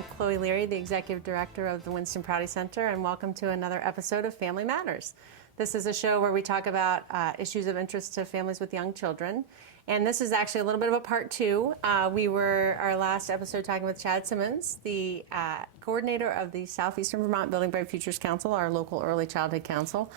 I'm Chloe Learey, the Executive Director of the Winston Prouty Center, and welcome to another episode of Family Matters. This is a show where we talk about issues of interest to families with young children. And this is actually a little bit of a part two. We were, our last episode, talking with Chad Simmons, the coordinator of the Southeastern Vermont Building Bright Futures Council, our local early childhood council,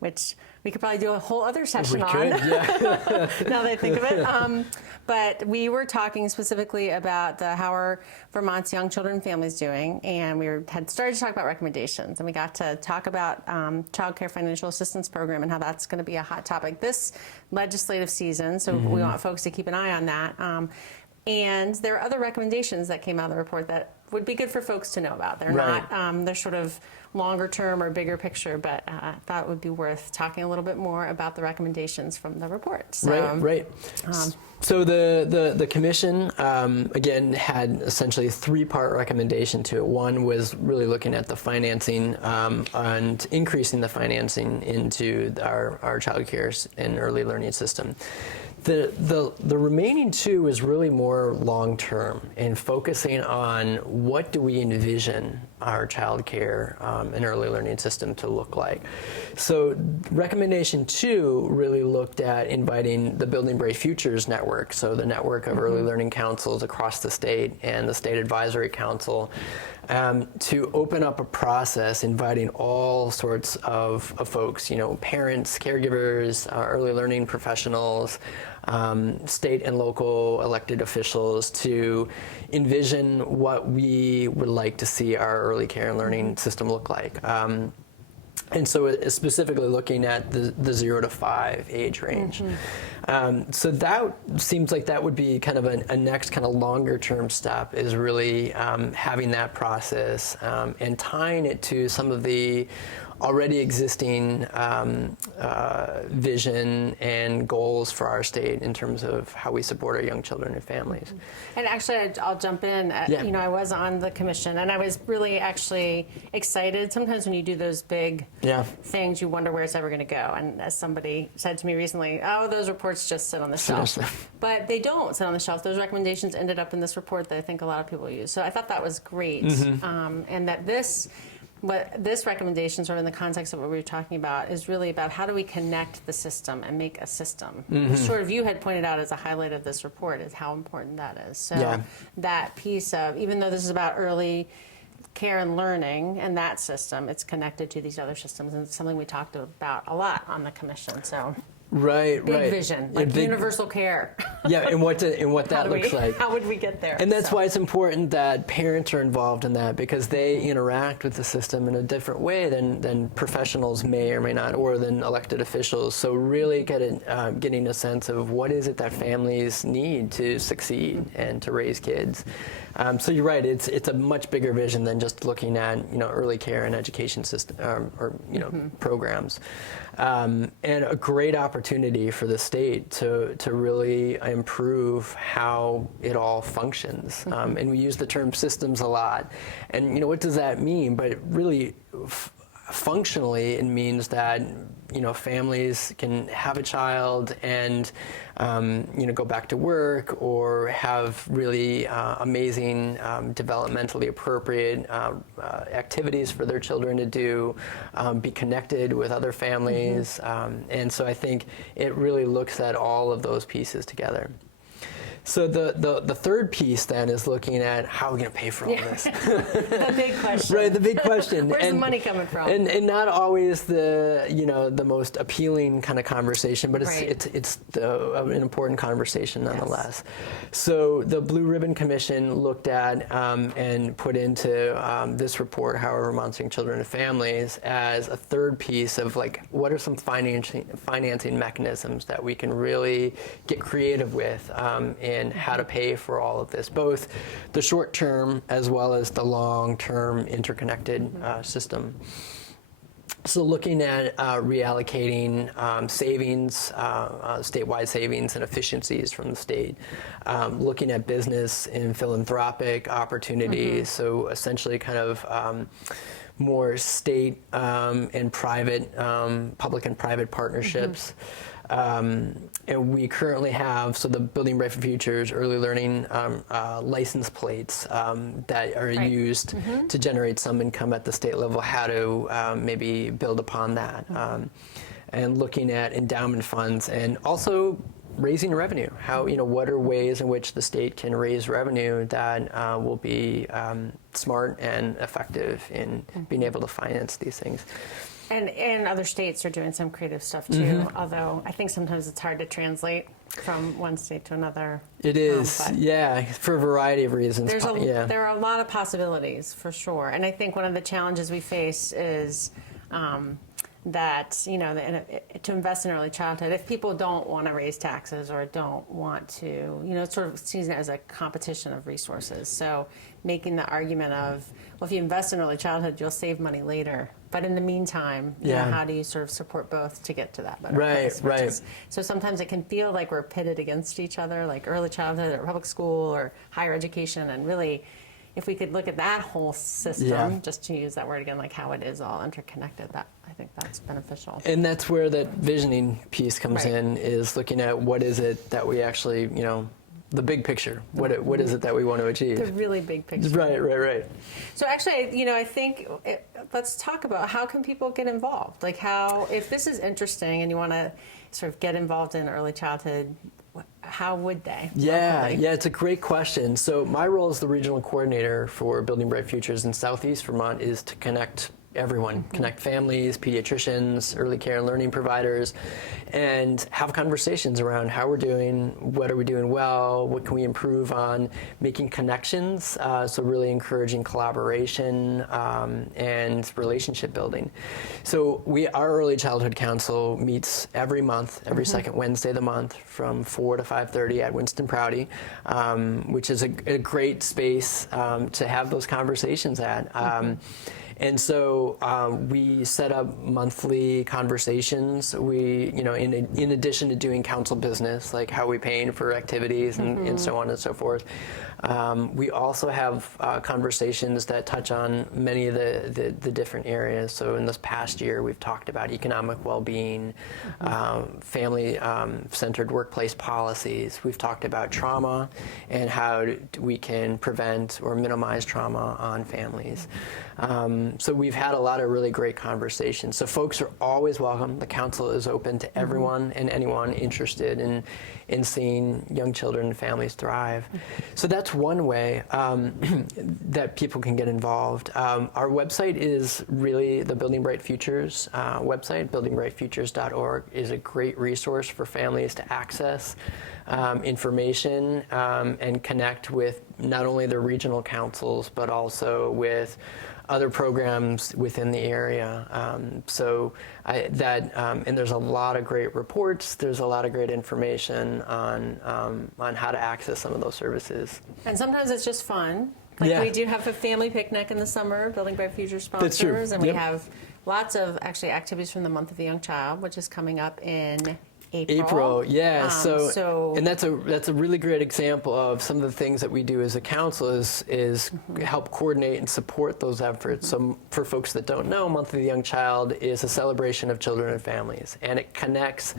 which we could probably do a whole other session on. Yeah. Now that I think of it. But we were talking specifically about how are Vermont's young children and families doing, and we had started to talk about recommendations, and we got to talk about Child Care Financial Assistance Program and how that's going to be a hot topic this legislative season, so we want folks to keep an eye on that. And there are other recommendations that came out of the report that would be good for folks to know about. They're not, they're sort of longer term or bigger picture, but I thought it would be worth talking a little bit more about the recommendations from the report. So, right. So the commission, again, had essentially a three-part recommendation to it. One was really looking at the financing and increasing the financing into our child care and early learning system. The remaining two is really more long-term and focusing on what do we envision our child care and early learning system to look like. So recommendation 2 really looked at inviting the Building Bright Futures network, so the network of early learning councils across the state and the State Advisory Council, to open up a process inviting all sorts of folks, parents, caregivers, early learning professionals, state and local elected officials, to envision what we would like to see our early care and learning system look like. And so it's specifically looking at the 0 to 5 age range. So that seems like that would be kind of a next kind of longer term step, is really having that process and tying it to some of the already existing vision and goals for our state in terms of how we support our young children and families. And actually, I'll jump in. I was on the commission, and I was really actually excited. Sometimes when you do those big things, you wonder where it's ever going to go. And as somebody said to me recently, those reports just sit on the shelf. But they don't sit on the shelf. Those recommendations ended up in this report that I think a lot of people use. So I thought that was great. And that this recommendation, sort of in the context of what we were talking about, is really about how do we connect the system and make a system. Which sort of you had pointed out as a highlight of this report is how important that is. So that piece of, even though this is about early care and learning and that system, it's connected to these other systems, and it's something we talked about a lot on the commission. So. Big vision, like universal care. And what that looks like. How would we get there? And that's why it's important that parents are involved in that, because they interact with the system in a different way than professionals may or may not, or than elected officials. So really getting a sense of what is it that families need to succeed and to raise kids. So you're right. It's a much bigger vision than just looking at early care and education system or programs, and a great opportunity for the state to really improve how it all functions. And we use the term systems a lot. And what does that mean? But really, functionally, it means that families can have a child and go back to work, or have really amazing developmentally appropriate activities for their children to do, be connected with other families, and so I think it really looks at all of those pieces together. So the third piece then is looking at how are we going to pay for all this? The big question. Right, the big question. Where's the money coming from? And not always the most appealing kind of conversation, but it's an important conversation nonetheless. So the Blue Ribbon Commission looked at and put into this report, How Are Vermont's Young Children and Families, as a third piece of what are some financing mechanisms that we can really get creative with in how to pay for all of this, both the short-term as well as the long-term interconnected system. So looking at reallocating savings, statewide savings and efficiencies from the state, looking at business and philanthropic opportunities, so essentially kind of more state and private, public and private partnerships. And we currently have, so the Building Bright for Futures early learning license plates that are used to generate some income at the state level, how to maybe build upon that. And looking at endowment funds and also raising revenue. How, what are ways in which the state can raise revenue that will be smart and effective in being able to finance these things. And other states are doing some creative stuff too, although I think sometimes it's hard to translate from one state to another. It is, for a variety of reasons. There are a lot of possibilities, for sure. And I think one of the challenges we face is that, to invest in early childhood, if people don't want to raise taxes or don't want to, it's sort of seen as a competition of resources. So making the argument of, well, if you invest in early childhood, you'll save money later. But in the meantime, how do you sort of support both to get to that better place? Right. So sometimes it can feel like we're pitted against each other, like early childhood or public school or higher education. And really, if we could look at that whole system, just to use that word again, like how it is all interconnected, that I think that's beneficial. And that's where that visioning piece comes in, is looking at what is it that we actually, the big picture. What is it that we want to achieve? The really big picture. Right. So actually, I think let's talk about how can people get involved? Like how, if this is interesting and you want to sort of get involved in early childhood, how would they? Yeah, it's a great question. So my role as the regional coordinator for Building Bright Futures in Southeast Vermont is to connect everyone, connect families, pediatricians, early care and learning providers, and have conversations around how we're doing, what are we doing well, what can we improve on, making connections, so really encouraging collaboration and relationship building. So our Early Childhood Council meets every month, every second Wednesday of the month from 4 to 5:30 at Winston Prouty, which is a great space to have those conversations at. And so we set up monthly conversations. We, in addition to doing council business, like how we paying for activities and so on and so forth, we also have conversations that touch on many of the different areas. So in this past year, we've talked about economic well-being, family-centered workplace policies. We've talked about trauma and how we can prevent or minimize trauma on families. So we've had a lot of really great conversations. So folks are always welcome. The council is open to everyone and anyone interested in seeing young children and families thrive. So that's one way that people can get involved. Our website is really the Building Bright Futures website. BuildingBrightFutures.org is a great resource for families to access information and connect with not only the regional councils, but also with other programs within the area. And there's a lot of great reports. There's a lot of great information on how to access some of those services. And sometimes it's just fun. Like we do have a family picnic in the summer, Building Bright Future sponsors. That's true. And we have lots of actually activities from the Month of the Young Child, which is coming up in April. And that's a really great example of some of the things that we do as a council is help coordinate and support those efforts. So for folks that don't know, Month of the Young Child is a celebration of children and families, and it connects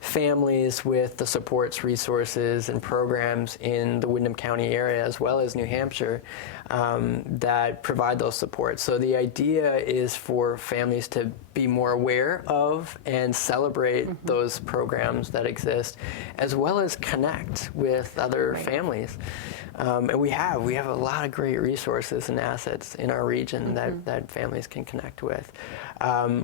families with the supports, resources, and programs in the Windham County area as well as New Hampshire that provide those supports. So the idea is for families to be more aware of and celebrate those programs that exist, as well as connect with other families. And we have a lot of great resources and assets in our region that families can connect with.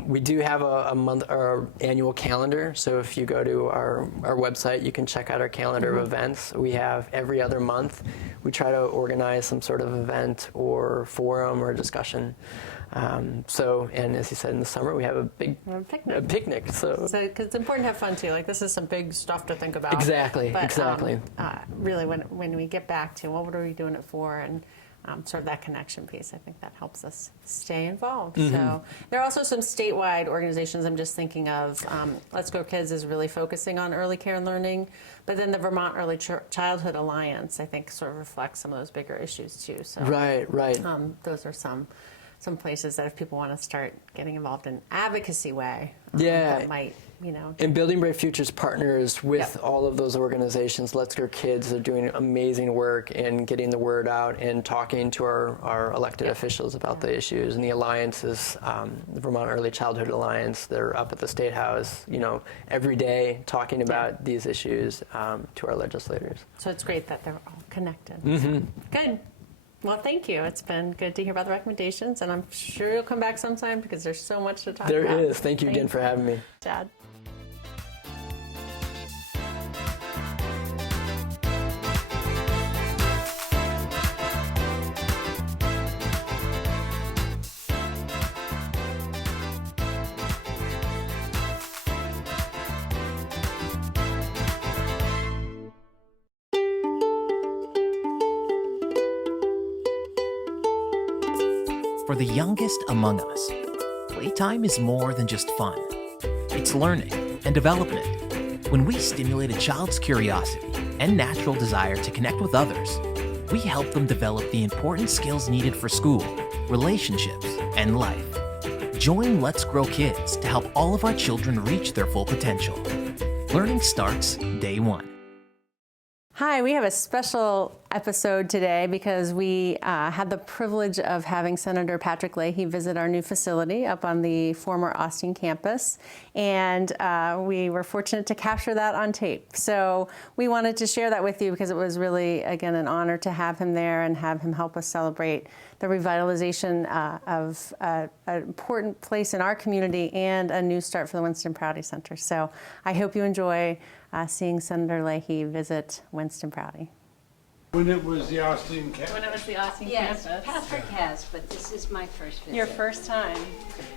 We do have our annual calendar. So if you go to our website, you can check out our calendar of events. We have every other month. We try to organize some sort of event or forum or discussion. And as you said, in the summer we have a picnic. So because it's important to have fun too. Like this is some big stuff to think about. Exactly. Really, when we get back to what are we doing it for, and sort of that connection piece, I think that helps us stay involved. So there are also some statewide organizations I'm just thinking of. Let's Go Kids is really focusing on early care and learning, but then the Vermont Early Childhood Alliance, I think, sort of reflects some of those bigger issues too. So right. Those are some some places that if people want to start getting involved in advocacy way, Yeah. that might, And Building Brave Futures partners with Yep. all of those organizations. Let's Go Kids are doing amazing work in getting the word out and talking to our elected Yep. officials about the issues. And the alliances, the Vermont Early Childhood Alliance, they're up at the State House, every day talking about these issues to our legislators. So it's great that they're all connected. Mm-hmm. Good. Well, thank you. It's been good to hear about the recommendations, and I'm sure you'll come back sometime because there's so much to talk There about. is. Thank you again for having me. Chad. For the youngest among us, playtime is more than just fun. It's learning and development. When we stimulate a child's curiosity and natural desire to connect with others, we help them develop the important skills needed for school, relationships, and life. Join Let's Grow Kids to help all of our children reach their full potential. Learning starts day one. Hi, we have a special episode today because we had the privilege of having Senator Patrick Leahy visit our new facility up on the former Austin campus, and we were fortunate to capture that on tape. So we wanted to share that with you because it was really, again, an honor to have him there and have him help us celebrate the revitalization of an important place in our community and a new start for the Winston Prouty Center. So I hope you enjoy seeing Senator Leahy visit Winston Prouty. When it was the Austin campus. When it was the Austin Yes, campus. Patrick has, but this is my first visit. Your first time.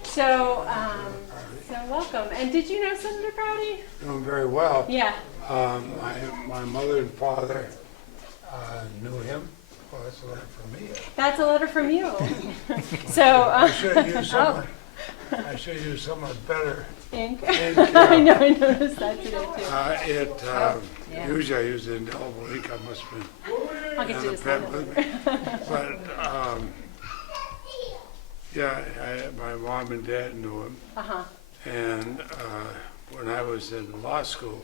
So welcome. And did you know Senator Prouty? Doing very well. Yeah. My mother and father knew him. Well, that's a letter from me. That's a letter from you. So I should have used someone. I should have used someone better. ink. ink, I know, I noticed that today too. Yeah. Usually I use the indelible ink. I must have been I'll get you in the this pen letter. with me. But yeah, my mom and dad knew him. Uh-huh. And when I was in law school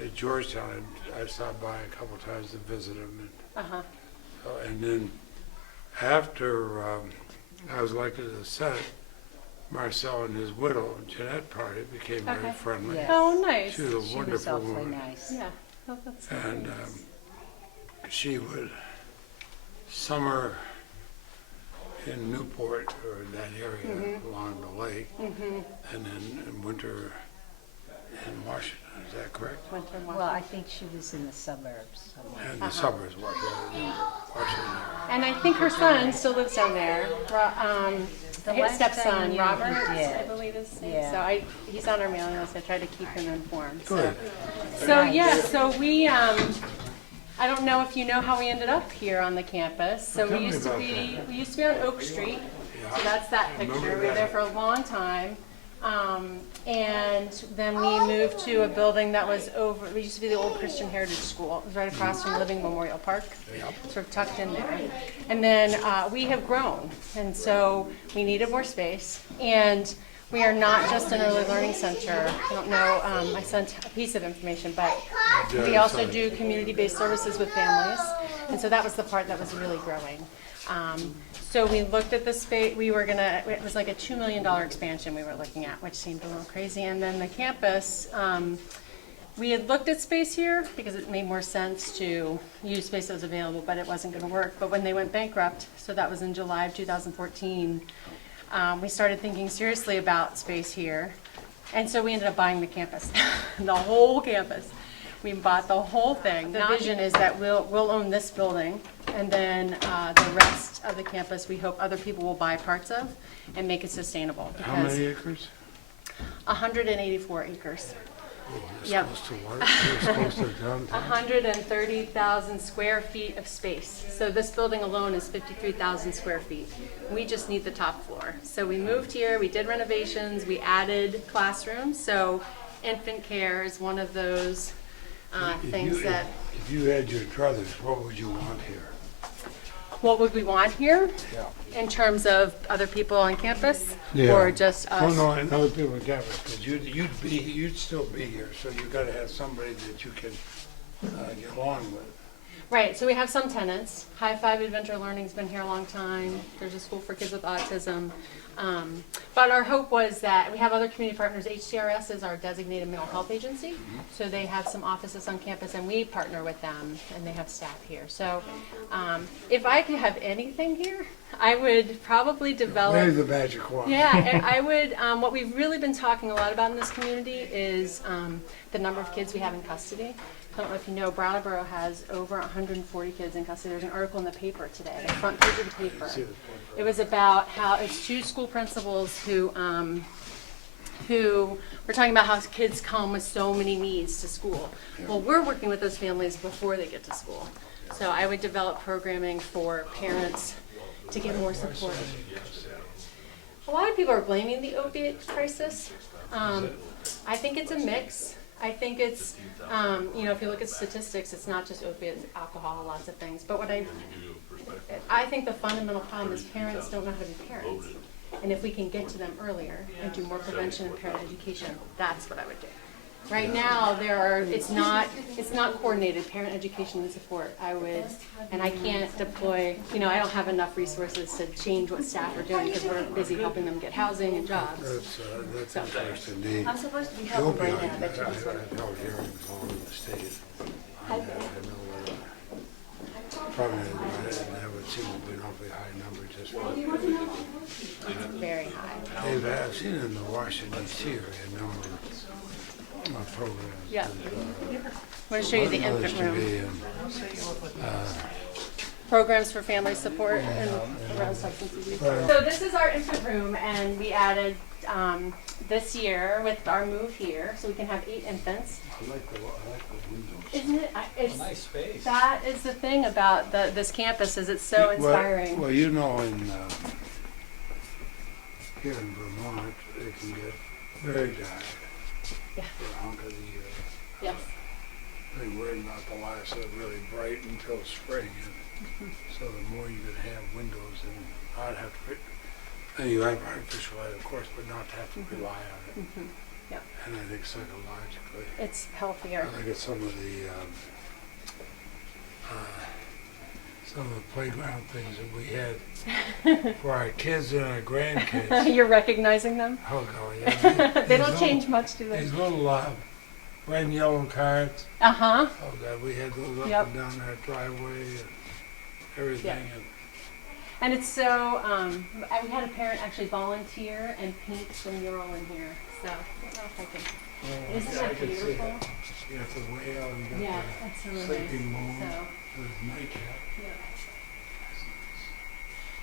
at Georgetown, I stopped by a couple times to visit him. And, Uh-huh. and then after I was elected to the Senate, Marcelle and his widow, Jeanette Prouty, became very Okay. friendly. Yes. Oh, nice. She was a She was wonderful awfully woman. nice. Yeah. Oh, that's so And nice. she would summer in Newport or in that area along the lake, and then in winter in Washington. Is that correct? Winter Well, I think she was in the suburbs somewhere. And the suburbs, Washington. And I think her son still lives down there. His last stepson, time you Robert, did. I believe his name. Yeah. So he's on our mailing list. I try to keep him informed. Good. So yeah, so we, I don't know if you know how we ended up here on the campus. So Tell we me used to about be on Oak Street. So that's that picture. remember We were there that. for a long time. And then we moved to a building that was over, it used to be the old Christian Heritage School. It was right across from Living Memorial Park, sort of tucked in there. And then we have grown, and so we needed more space. And we are not just an early learning center. I don't know, I sent a piece of information, but we also do community-based services with families. And so that was the part that was really growing. So we looked at the space, it was like a $2 million expansion we were looking at, which seemed a little crazy. And then the campus, we had looked at space here because it made more sense to use space that was available, but it wasn't gonna work. But when they went bankrupt, so that was in July of 2014, we started thinking seriously about space here. And so we ended up buying the campus, the whole campus. We bought the whole thing. The vision is that we'll own this building, and then the rest of the campus, we hope other people will buy parts of and make it sustainable. How many acres? 184 acres. It's Yep. close to water. It's close to downtown. 130,000 square feet of space. So this building alone is 53,000 square feet. We just need the top floor. So we moved here, we did renovations, we added classrooms. So infant care is one of those things that, If you had your druthers, what would you want here? what would we want here Yeah. in terms of other people on campus, Yeah. or just us? Well, no, and other people would get it, because you'd still be here, so you gotta have somebody that you can get along with. Right, so we have some tenants. High Five Adventure Learning's been here a long time. There's a school for kids with autism. But our hope was that we have other community partners. HCRS is our designated mental health agency. So they have some offices on campus and we partner with them and they have staff here. So if I could have anything here, I would probably develop. Wave the magic wand. Yeah, and I would, what we've really been talking a lot about in this community is the number of kids we have in custody. I don't know if you know, Brattleboro has over 140 kids in custody. There's an article in the paper today, the front page of the paper. It was about how it's 2 school principals who were talking about how kids come with so many needs to school. Well, we're working with those families before they get to school. So I would develop programming for parents to get more support. A lot of people are blaming the opiate crisis. I think it's a mix. I think it's, if you look at statistics, it's not just opiates, alcohol, lots of things. But I think the fundamental problem is parents don't know how to be parents. And if we can get to them earlier and do more prevention and parent education, that's what I would do. Right now, it's not coordinated, parent education and support. And I can't deploy, I don't have enough resources to change what staff are doing because we're busy helping them get housing and jobs. That's interesting. I'm supposed to be helping right now, I but you just have held hearings all over the state. I know probably that would seem to be an awfully high number just for. very high. I've seen in the Washington D.C. area a number of programs. Yeah. I want to show you the infant room. Programs for family support and around substance abuse. So this is our infant room, and we added this year with our move here, so we can have 8 infants. I like the windows. Isn't it? It's Nice space. That is the thing about this campus, is it's so inspiring. Well, here in Vermont, it can get very dark Yeah. for a hunk of the year. Yes. They worry about the lights that are really bright until spring. So the more you could have windows, and I'd have to, and you have artificial light, of course, but not to have to rely on it. Yeah. And I think psychologically, It's healthier. I look at some of the playground things that we had for our kids and our grandkids. You're recognizing them? Oh, God, yeah. They don't change much, do they? These little red and yellow cards. Uh-huh. Oh, God, we had those up Yep. and down our driveway and everything. Yeah. And it's so, we had a parent actually volunteer and paint the mural in here. So, I don't know if I can. Isn't that beautiful? You got the whale, you got Yeah, the that's really sleeping moon, nice. the nightcap.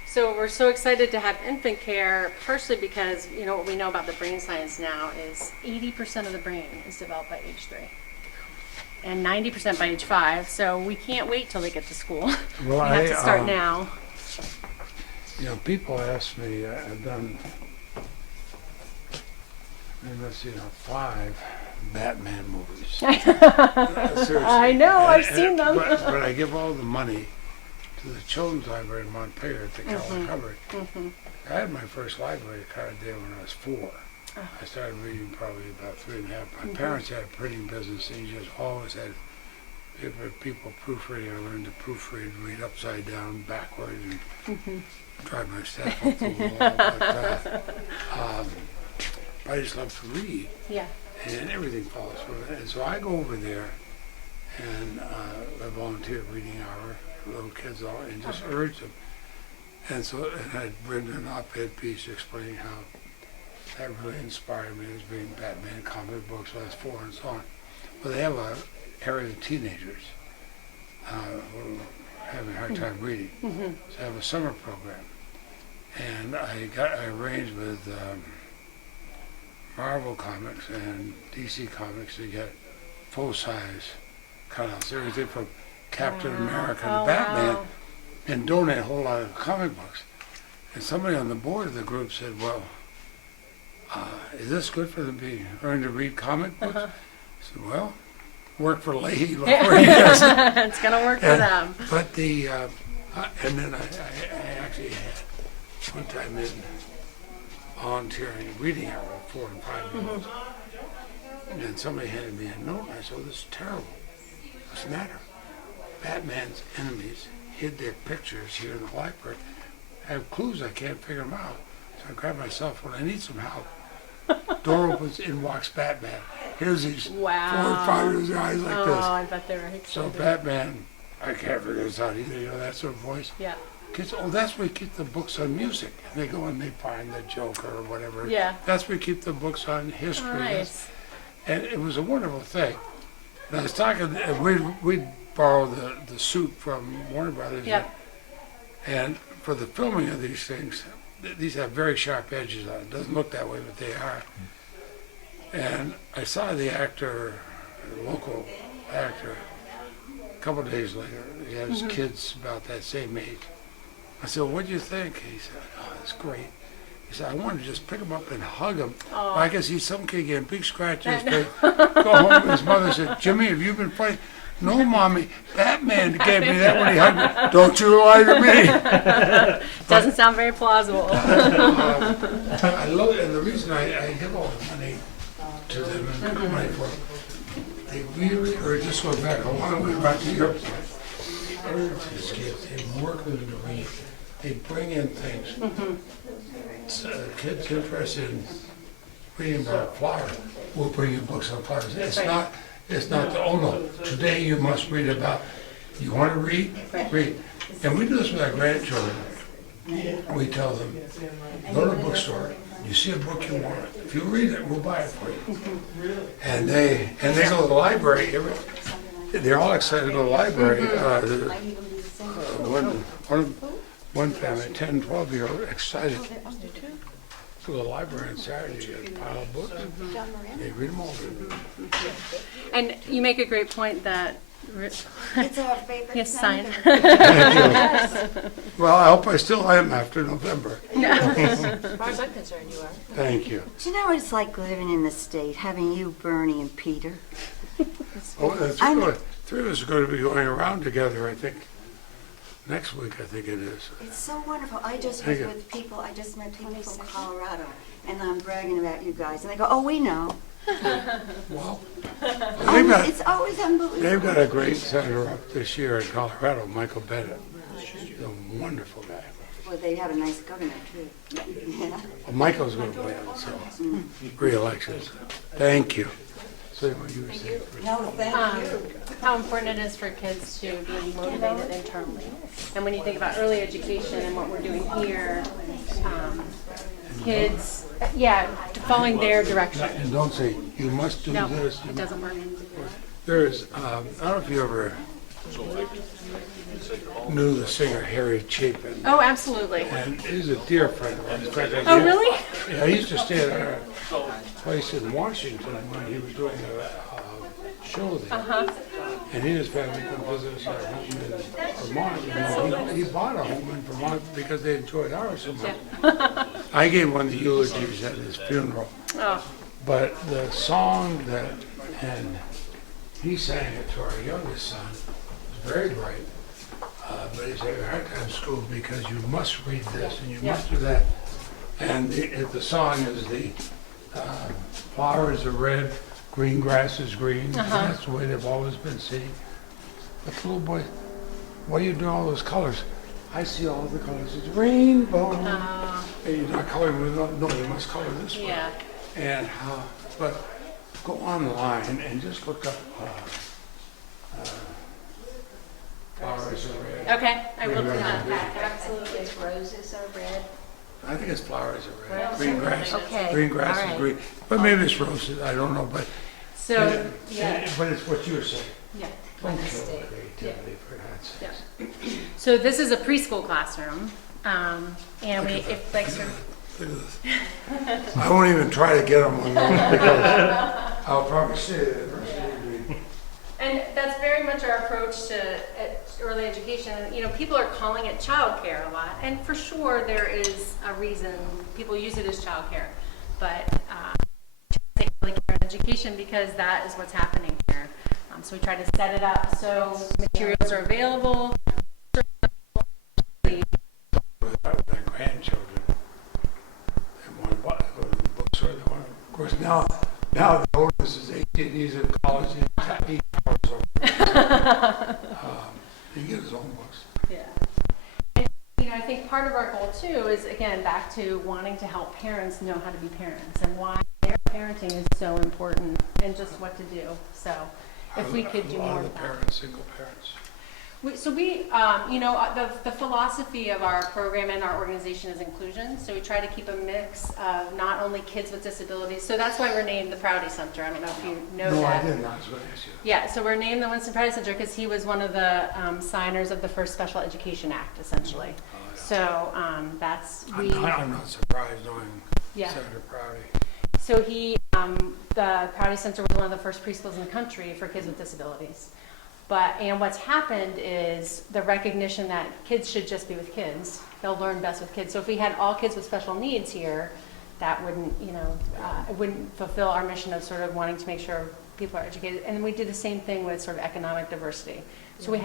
So we're so excited to have infant care, partially because, what we know about the brain science now is 80% of the brain is developed by age 3. And 90% by age 5, so we can't wait till they get to school. Well, We have to start now. People ask me, I've done, 5 Batman movies. Seriously. I know, I've seen them. But I give all the money to the Children's Library in Montpelier at the Calvin Cupboard. I had my first library card there when I was 4. I started reading probably about 3 and a half. My parents had a printing business, and you just always had people proofreading. I learned to proofread, read upside down, backward, and drive my staff up the wall. But I just love to read. Yeah. And everything follows from it. And so I go over there, and I volunteer reading hour, little kids all, and just urge them. And so I'd written an op-ed piece explaining how that really inspired me as being Batman comic books when I was 4 and so on. But they have a area of teenagers who are having a hard time reading. So I have a summer program. And I arranged with Marvel Comics and DC Comics to get full-size cutouts, everything from Captain America to Batman, and donate a whole lot of comic books. And somebody on the board of the group said, well, is this good for them to learn to read comic books? I said, well, work for Leahy. It's going to work for them. But And then I actually had one time in volunteering reading hour, 4 and 5 year olds. And then somebody handed me a note, and I said, oh, this is terrible. What's the matter? Batman's enemies hid their pictures here in the library. I have clues, I can't figure them out. So I grab my cell phone, I need some help. Door opens, in walks Batman. Here's these 4 or 5 years eyes like this. I bet they were excited. So Batman, I can't figure this out either, you know, that sort of voice. Yeah. Kids, oh, that's where we keep the books on music. And they go and they find the Joker or whatever. Yeah. That's where we keep the books on history. Nice. And it was a wonderful thing. And I was talking, we'd borrow the suit from Warner Brothers. Yep. And for the filming of these things, these have very sharp edges on it. It doesn't look that way, but they are. And I saw the actor, the local actor, a couple of days later. He had his kids about that same age. I said, what do you think? He said, oh, it's great. He said, I want to just pick him up and hug him. Oh. I can see some kid getting big scratches. They go home and his mother said, Jimmy, have you been playing? No, Mommy, Batman gave me that when he hugged me. Don't you lie to me. Doesn't sound very plausible. I love it, and the reason I give all the money to them and the money for them, they really, or just go back a long way back to Europe, they urge these kids, they work with them to read, they bring in things. So, kids interested in reading about flowers, we'll bring you books on flowers. It's not, oh no, today you must read about, you want to read? Read. And we do this with our grandchildren. We tell them, go to the bookstore, you see a book you want, if you read it, we'll buy it for you. And they go to the library, they're all excited to go to the library. One family, 10, 12-year-old, excited to the library on Saturday, you get a pile of books, they read them all. And you make a great point that It's our favorite yes, sign. Well, I hope I still am after November. As far as I'm concerned, you are. Thank you. Do you know what it's like living in the state, having you, Bernie, and Peter? Oh, the three of us are going to be going around together, I think, next week, I think it is. It's so wonderful. I just Thank was you. with people, I just met people from Colorado, and I'm bragging about you guys, and they go, oh, we know. Well, It's always unbelievable. they've got a great senator up this year in Colorado, Michael Bennett. He's a wonderful guy. Well, they have a nice governor, too. Yeah. Well, Michael's going to win, so re-elections. Thank you. So what you were saying. No, thank you. How important it is for kids to be motivated internally. And when you think about early education and what we're doing here, kids, following their direction. And don't say, you must do No, this. it doesn't work. There's, I don't know if you ever knew the singer Harry Chapin. Oh, absolutely. And he's a dear friend of mine. In fact, Oh, really? Yeah, I used to stay at our place in Washington when he was doing a show there. And he and his family come visit us at home in Vermont. And he bought a home in Vermont because they enjoyed ours so much. I gave one of the eulogies at his funeral. Oh, But the song that, and he sang it to our youngest son, was very bright. But he's having a hard time in school because you must read this and you must do that. And the song is the flowers are red, green grass is green. That's the way they've always been seen. But the little boy, why are you doing all those colors? I see all the colors. It's rainbow. And you're not coloring with, no, you must color this way. yeah. And but go online and just look up flowers are red. Okay, I will do Green that. grass Absolutely. It's roses are red. I think it's flowers are red. Roses Green are grass. red. Okay, Green grass all is right. green. But maybe it's roses. I don't know. But So, yeah. but it's what you were saying. Yeah. Don't kill mistake. creativity for God's sake. So this is a preschool and we, if like, sort of, Look at this. I won't even try to get them on those because I'll probably say that the rest of the evening. and that's very much our approach to early education. You know, people are calling it childcare a lot, and for sure there is a reason people use it as childcare. But say early care and education because that is what's happening here. So we try to set it up so materials are available. see. with our grandchildren. They want to buy go to the bookstore. They want to, of course, now the oldest is 18. He's in college. He's 8 hours over. He gets his own books. Yeah. And, you know, I think part of our goal too is, again, back to wanting to help parents know how to be parents and why their parenting is so important and just what to do. So if we could do A lot more of of the that. parents, single parents. You know, the philosophy of our program and our organization is inclusion. So we try to keep a mix of not only kids with disabilities. So that's why we're named the Prouty Center. I don't know if you know No, that. I didn't. I was going to ask you. Yeah, so we're named the Winston Prouty Center because he was one of the signers of the first Special Education Act, essentially. Oh, yeah. So that's we. I'm not surprised knowing Yeah. Senator Prouty. So the Prouty Center was one of the first preschools in the country for kids with disabilities. And what's happened is the recognition that kids should just be with kids. They'll learn best with kids. So if we had all kids with special needs here, that wouldn't, it wouldn't fulfill our mission of sort of wanting to make sure people are educated. And we do the same thing with sort of economic diversity. So we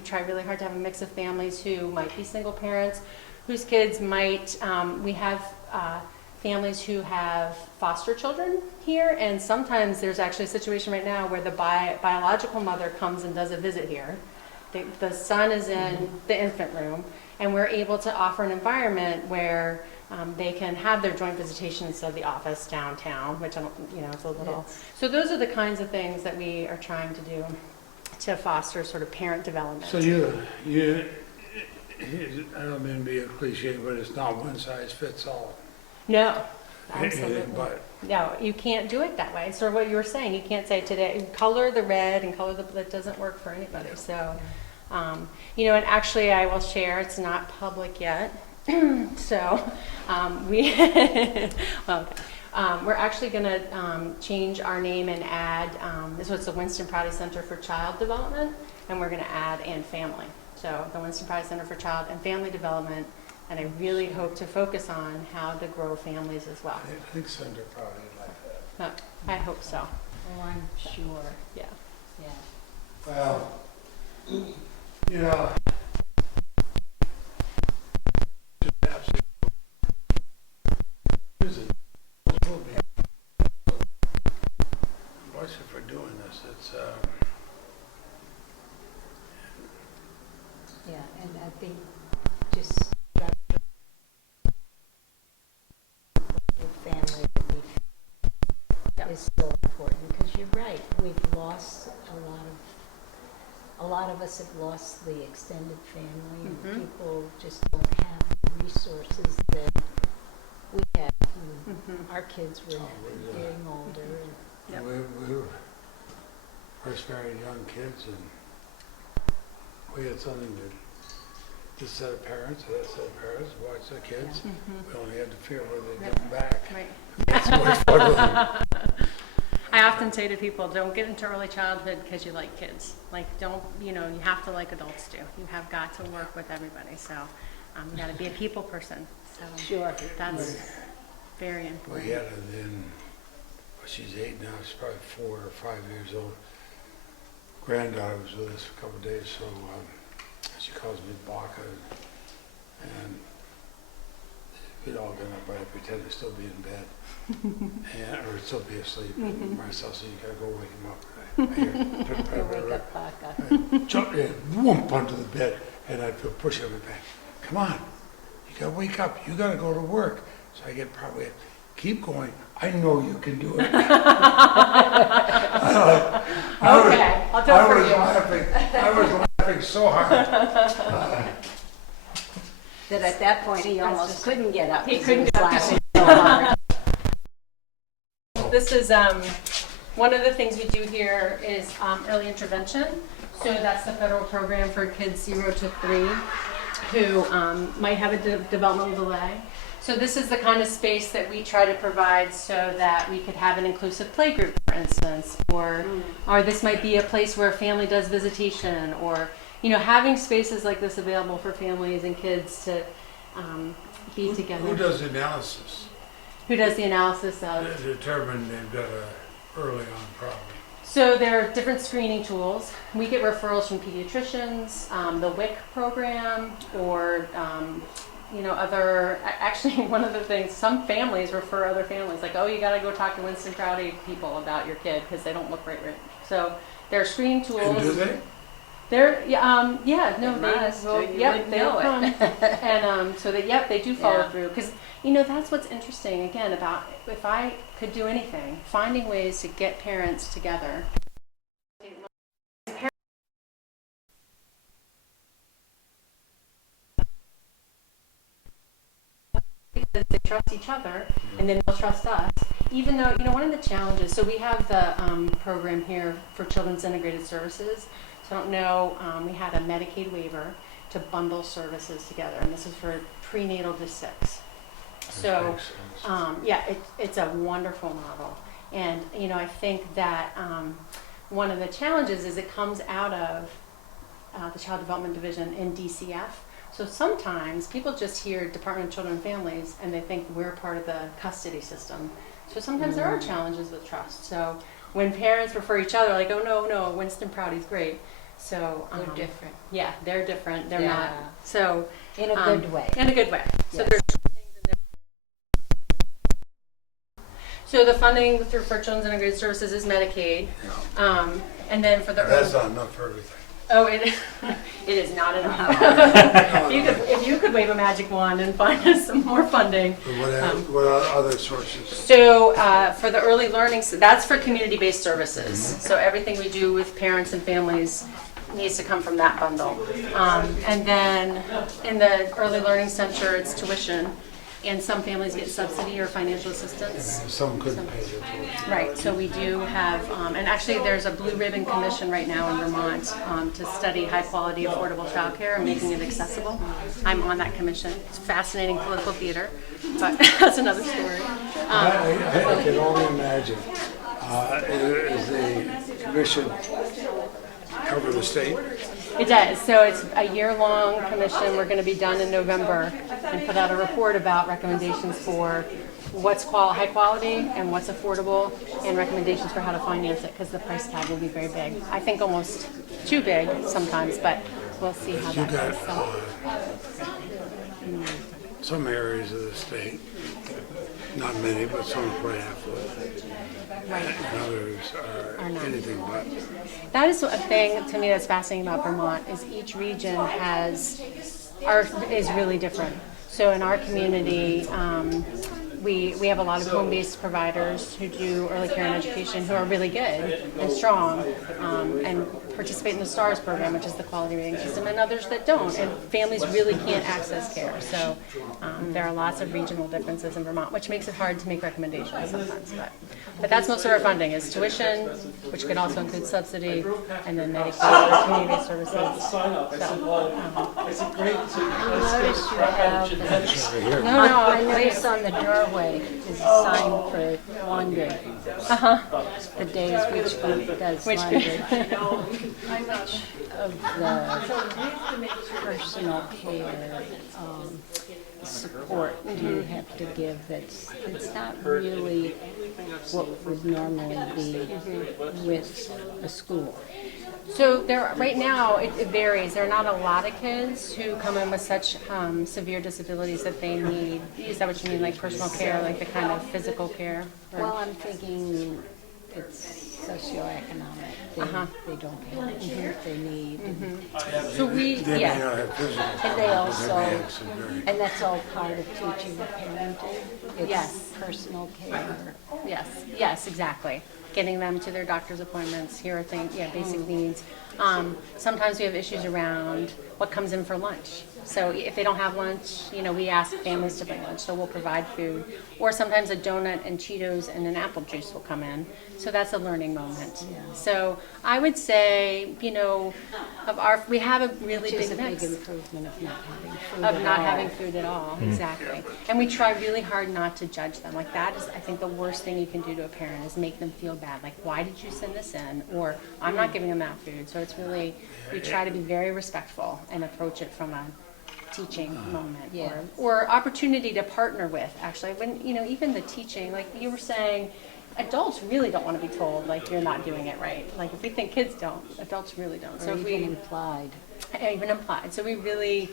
try really hard to have a mix of families who might be single parents, whose kids might, we have families who have foster children here, and sometimes there's actually a situation right now where the biological mother comes and does a visit here. The son is in the infant room, and we're able to offer an environment where they can have their joint visitation instead of the office downtown, which I don't, it's a little. Yes. So those are the kinds of things that we are trying to do to foster sort of parent development. So I don't mean to be a cliche, but it's not one size fits all. No, absolutely. But No, you can't do it that way. It's sort of what you were saying. You can't say today, color the red and color that doesn't work for anybody. So, and actually I will share, it's not public yet. So, we're actually going to change our name and add, this was the Winston Prouty Center for Child Development, and we're going to add and family. So the Winston Prouty Center for Child and Family Development. And I really hope to focus on how to grow families as well. I think Senator Prouty would like that. I hope so. Oh, I'm sure, Yeah. yeah. Well, bless you for doing this. It's Yeah, and I think just family is so important, because you're right, we've lost a lot of us have lost the extended family, and people just don't have the resources that we have. Our kids were getting older, and we were first very young kids, and we had something to this set of parents, that set of parents, watch their kids. We only had to fear whether they give them back. Right. That's so much fun with them. I often say to people, don't get into early childhood because you like kids. Like, don't, you have to like adults do. You have got to work with everybody. So you got to be a people person. So sure, that's very important. We had her then, she's 8 now, she's probably 4 or 5 years old. Granddaughter was with us for a couple of days, so she calls me Baka, and we'd all get up, but I pretend to still be in bed, or still be asleep. And Marcelle said, "You gotta go wake him up." I hear, wake up Baka. jump in, whoomp onto the bed, and I'd feel pushing me back. Come on, you gotta wake up. You gotta go to work. So I get probably keep going. I know you can do it. I'll do it for you. I was laughing so hard. That at that point, he almost couldn't get up. He 'cause couldn't was get up. laughing so hard. This is one of the things we do here is early intervention. So that's the federal program for kids 0 to 3 who might have a developmental delay. So this is the kind of space that we try to provide so that we could have an inclusive play group, for instance, or this might be a place where a family does visitation, or having spaces like this available for families and kids to be together. Who does the analysis Who does the analysis of? to determine they've got a early on problem? So there are different screening tools. We get referrals from pediatricians, the WIC program, or actually one of the things, some families refer other families, like, oh, you got to go talk to Winston Prouty people about your kid because they don't look right. So there are screening tools. And do they? They'll come, and so they do follow through, because that's what's interesting again about, if I could do anything, finding ways to get parents together. Because they trust each other, and then they'll trust us. Even though, one of the challenges, so we have the program here for Children's Integrated Services. So I don't know, we had a Medicaid waiver to bundle services together, and this is for prenatal to 6. So, it's a wonderful model. And, I think that one of the challenges is it comes out of the Child Development Division in DCF. So sometimes people just hear Department of Children and Families and they think we're part of the custody system. So sometimes there are challenges with trust. So when parents refer each other, like, oh, no, Winston Prouty's great. So They're different. Yeah, they're different. They're not. So In a good way. In a good way. So Yes. there's things in there. So the funding for Children's Integrated Services is Medicaid, and then for the That's not enough for everything. Oh, it is not enough. If you could wave a magic wand and find us some more funding. What are other sources? So for the early learning, that's for community-based services. So everything we do with parents and families needs to come from that bundle. And then in the early learning center, it's tuition. And some families get subsidy or financial assistance. Some couldn't pay their tuition. Right, so we do have, and actually there's a Blue Ribbon Commission right now in Vermont to study high-quality, affordable childcare and making it accessible. I'm on that commission. It's fascinating political theater, but that's another story. I can only imagine. Is the commission cover the state? It does. So it's a year-long commission. We're going to be done in November and put out a report about recommendations for what's high quality and what's affordable, and recommendations for how to finance it, because the price tag will be very big. I think almost too big sometimes, but we'll see how that goes. So. Some areas of the state, not many, but some are quite affluent. Right. And others are anything but. That is a thing to me that's fascinating about Vermont, is each region is really different. So in our community, we have a lot of home-based providers who do early care and education who are really good and strong, and participate in the STARS program, which is the quality rating system, and others that don't, and families really can't access care. So there are lots of regional differences in Vermont, which makes it hard to make recommendations sometimes. But that's most of our funding is tuition, which could also include subsidy, and then Medicaid or community services. So, I noticed you have, I noticed on the doorway is a sign for laundry. The days which group does laundry. How much of the personal care support do you have to give it's not really what would normally be with a school? So right now it varies. There are not a lot of kids who come in with such severe disabilities that they need. Is that what you mean, like personal care, like the kind of physical care? Or? Well, I'm thinking it's socioeconomic. They don't have what they need. So we, They may not have physical. And they also, They may have some very. and that's all part of teaching parenting. It's Yes. personal care. Yes, exactly. Getting them to their doctor's appointments, here are things, basic needs. Sometimes we have issues around what comes in for lunch. So if they don't have lunch, we ask families to bring lunch, so we'll provide food. Or sometimes a donut and Cheetos and an apple juice will come in. So that's a learning moment. Yeah. So I would say, we have a really Which is a big big mix improvement of not having food of at not all. having food at all. Exactly. And we try really hard not to judge them. Like that is, I think, the worst thing you can do to a parent is make them feel bad. Like, why did you send this in? Or I'm not giving them that food. So it's really, we try to be very respectful and approach it from a teaching moment, or opportunity to partner with, actually. When even the teaching, like you were saying, adults really don't want to be told, like, you're not doing it right. Like, if we think kids don't, adults really don't. Or So if even we, implied. even implied. So we really,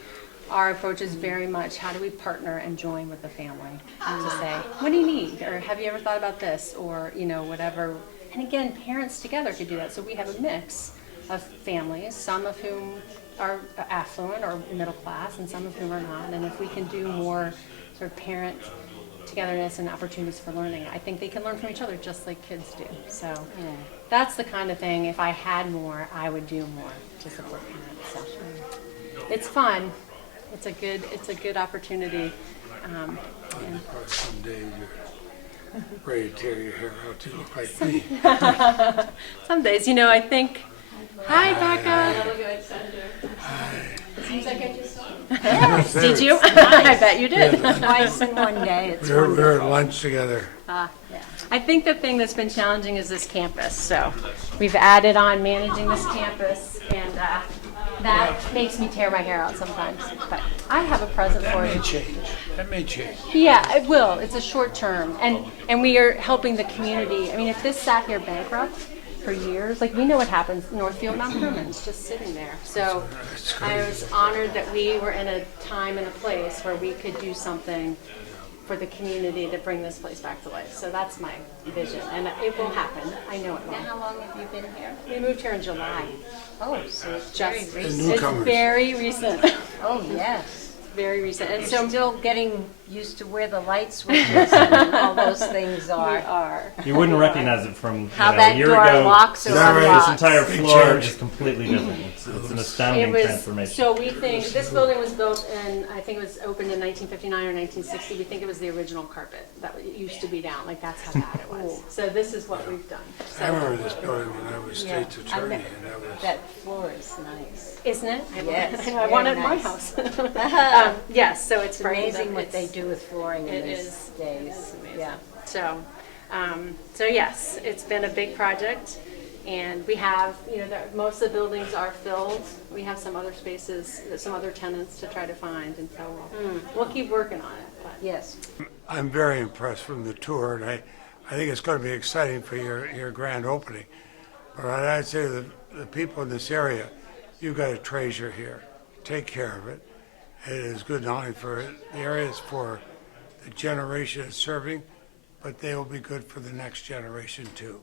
our approach is very much, how do we partner and join with the family to say, what do you need? Or have you ever thought about this? Or, you know, whatever. And again, parents together could do that. So we have a mix of families, some of whom are affluent or middle class, and some of whom are not. And if we can do more sort of parent togetherness and opportunities for learning, I think they can learn from each other just like kids do. So that's the kind of thing, if I had more, I would do more to support parents. So it's fun. It's a good opportunity. And Probably someday you're ready to tear your hair out to look like me. some days, you know, I think, hi, Becca. Yes, Did you? I bet you did. Twice in one day, it's We were wonderful. at lunch together. I think the thing that's been challenging is this campus. So we've added on managing this campus, and that makes me tear my hair out sometimes. But I have a present for you. That may change. Yeah, it will. It's a short term, and we are helping the community. I mean, if this sat here bankrupt for years, like, we know what happens. Northfield, Mount Herman's just sitting there. So I was honored that we were in a time and a place where we could do something for the community to bring this place back to life. So that's my vision, and it will happen. I know it will. How long have you been here? We moved here in July. Oh, so it's Just very The recent. newcomers. It's very recent. Oh, yes. Very recent. And You're so still getting used to where the light switches and all those things we are. are. You wouldn't recognize it from How a that year door ago. locks or Is that right? This unlocks. entire Big floor change. is completely different. It's an It astounding was, transformation. so we think, this building was built in, I think it was opened in 1959 or 1960. We think it was the original carpet that used to be down, like, that's how bad it was. So this is what we've done. I So, remember this building when I was Yeah, state's I attorney, met- and that was, That floor is nice. isn't it? Yes, I want it very in my nice. house. Yes, so it's It's amazing brightened up. what they do with flooring in it these is. days. Yeah. So yes, it's been a big project, and we have, you know, most of the buildings are filled. We have some other spaces, some other tenants to try to find, and so we'll keep working on it. But Yes. I'm very impressed from the tour, and I think it's going to be exciting for your grand opening. But I'd say to the people in this area, you've got a treasure here. Take care of it. It is good not only for the area, it's for the generation it's serving, but they will be good for the next generation too.